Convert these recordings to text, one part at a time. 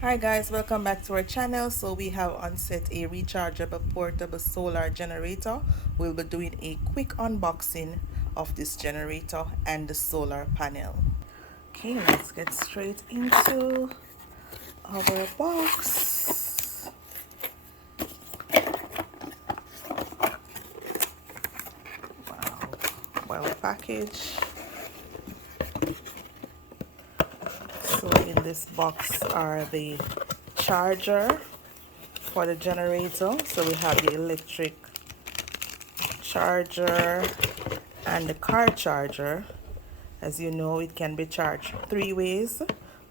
Hi guys, welcome back to our channel. So we have on set a rechargeable portable solar generator. We'll be doing a quick unboxing of this generator and the solar panel. Okay, let's get straight into our box. Wow, well packaged. So in this box are the charger for the generator. So we have the electric charger and the car charger. As you know, it can be charged three ways: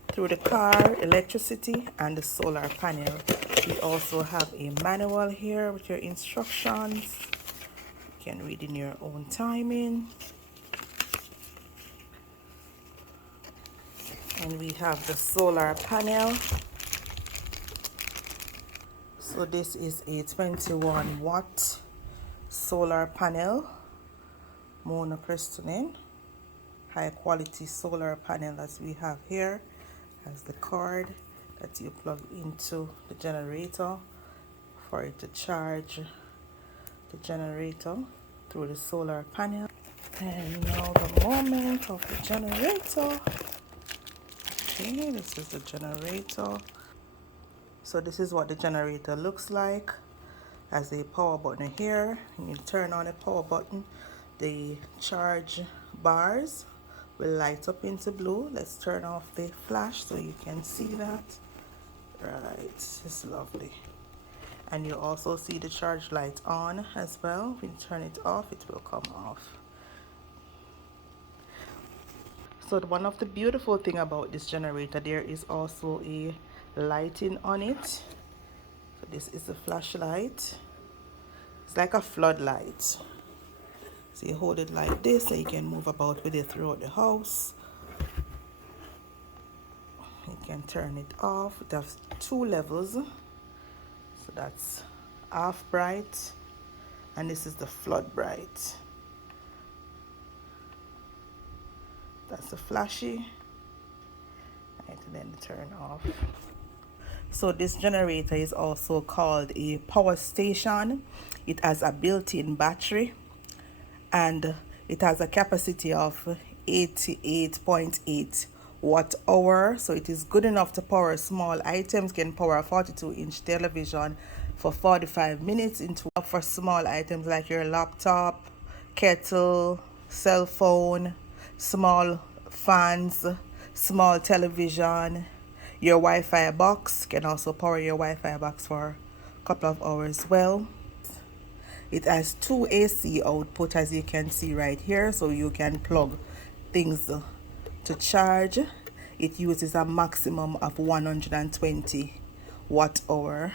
through the car, electricity, and the solar panel. We also have a manual here with your instructions. You can read in your own timing. And we have the solar panel. So this is a 21 watt solar panel, monocrystalline, high quality solar panel as we have here. Has the cord that you plug into the generator for it to charge the generator through the solar panel. And now the moment of the generator. Okay, this is the generator. So this is what the generator looks like. As a power button here, and you turn on the power button, the charge bars will light up into blue. Let's turn off the flash so you can see that. Right, it's lovely. And you also see the charge light on as well. When you turn it off, it will come off. So one of the beautiful thing about this generator, there is also a lighting on it. So this is a flashlight. It's like a floodlight. So you hold it like this and you can move about with it throughout the house. You can turn it off. It has two levels. So that's half bright, and this is the flood bright. That's the flashy, and then turn off. So this generator is also called a power station. It has a built-in battery, and it has a capacity of 88.8 watt hour. So it is good enough to power small items. Can power a 42-inch television for 45 minutes into for small items like your laptop, kettle, cell phone, small fans, small television. Your Wi-Fi box can also power your Wi-Fi box for a couple of hours well. It has two AC output, as you can see right here, so you can plug things to charge. It uses a maximum of 120 watt hour.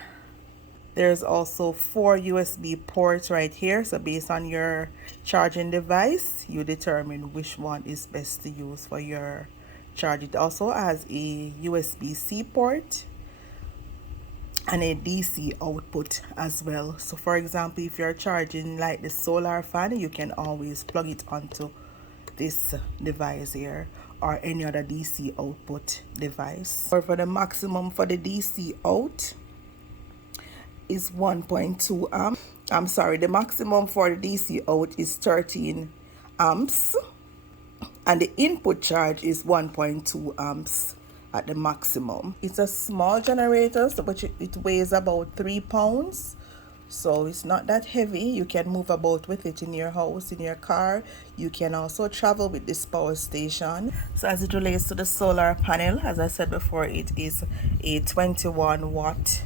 There's also 4 USB ports right here, so based on your charging device, you determine which one is best to use for your charge. It also has a USB-C port and a DC output as well. So for example, if you're charging like the solar fan, you can always plug it onto this device here or any other DC output device. Or for the maximum for the DC out is 1.2 amps. I'm sorry, the maximum for the DC out is 13 amps, and the input charge is 1.2 amps at the maximum. It's a small generator, so but it weighs about 3 pounds, so it's not that heavy. You can move about with it in your house, in your car. You can also travel with this power station. So as it relates to the solar panel, as I said before, it is a 21 watt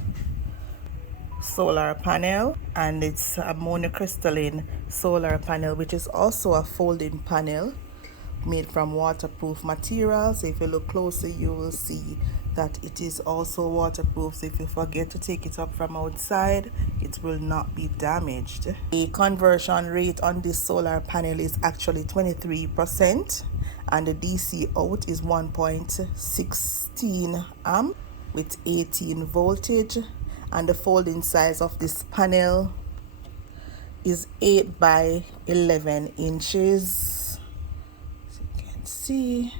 solar panel, and it's a monocrystalline solar panel, which is also a folding panel made from waterproof materials. So if you look closely, you will see that it is also waterproof, so if you forget to take it up from outside, it will not be damaged. The conversion rate on this solar panel is actually 23%, and the DC out is 1.16 amp with 18 voltage, and the folding size of this panel is 8 by 11 inches. So you can see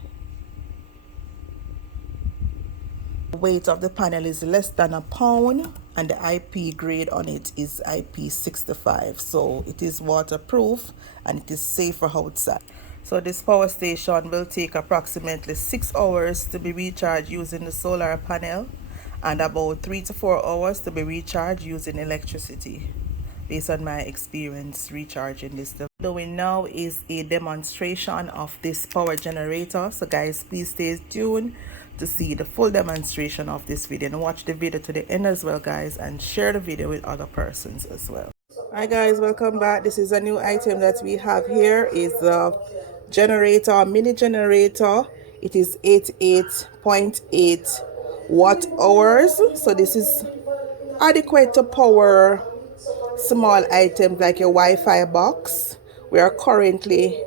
Weight of the panel is less than a pound, and the IP grade on it is IP65, so it is waterproof and it is safe for outside. So this power station will take approximately 6 hours to be recharged using the solar panel, and about 3 to 4 hours to be recharged using electricity, based on my experience recharging this. Doing now is a demonstration of this power generator, so guys, please stay tuned to see the full demonstration of this video, and watch the video to the end as well, guys, and share the video with other persons as well. Hi guys, welcome back. This is a new item that we have here. Is a generator, mini generator. It is 88.8 watt hours, so this is adequate to power small items like your Wi-Fi box. We are currently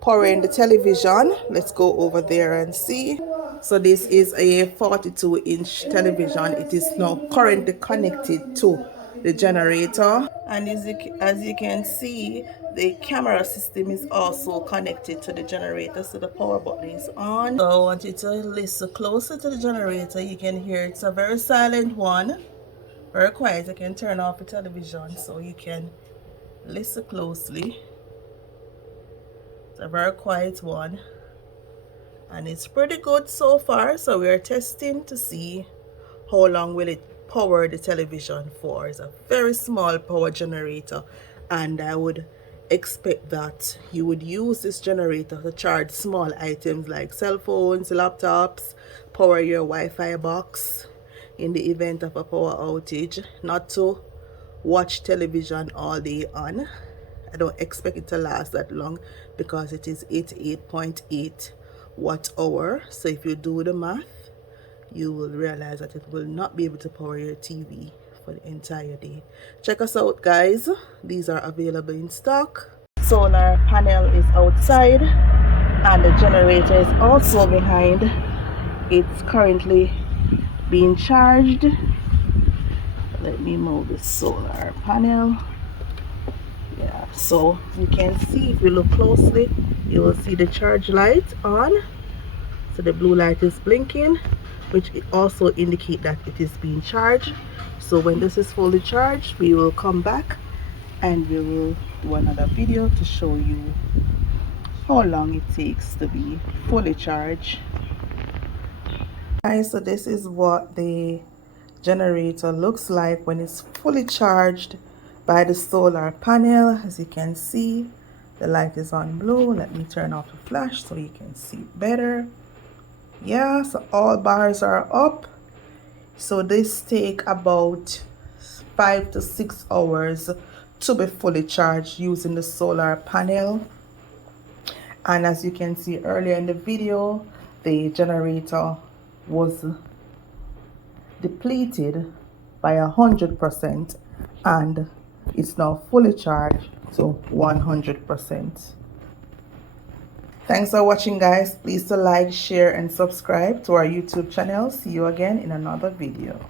powering the television. Let's go over there and see. So this is a 42-inch television. It is now currently connected to the generator, and as you can see, the camera system is also connected to the generator, so the power button is on. So I want you to listen closer to the generator. You can hear it's a very silent one, very quiet. I can turn off the television so you can listen closely. It's a very quiet one, and it's pretty good so far. So we are testing to see how long will it power the television for. It's a very small power generator, and I would expect that you would use this generator to charge small items like cell phones, laptops, power your Wi-Fi box in the event of a power outage, not to watch television all day on. I don't expect it to last that long because it is 88.8 watt hour. So if you do the math, you will realize that it will not be able to power your TV for the entire day. Check us out, guys. These are available in stock. Solar panel is outside and the generator is also behind. It's currently being charged. Let me move the solar panel. Yeah, so you can see, if you look closely, you will see the charge light on. So the blue light is blinking, which also indicate that it is being charged. So when this is fully charged, we will come back and we will do another video to show you how long it takes to be fully charged. Guys, so this is what the generator looks like when it's fully charged by the solar panel. As you can see, the light is on blue. Let me turn off the flash so you can see better. Yeah, so all bars are up. So this take about 5 to 6 hours to be fully charged using the solar panel. And as you can see earlier in the video, the generator was depleted by 100%, and it's now fully charged to 100%. Thanks for watching, guys. Please to like, share and subscribe to our YouTube channel. See you again in another video.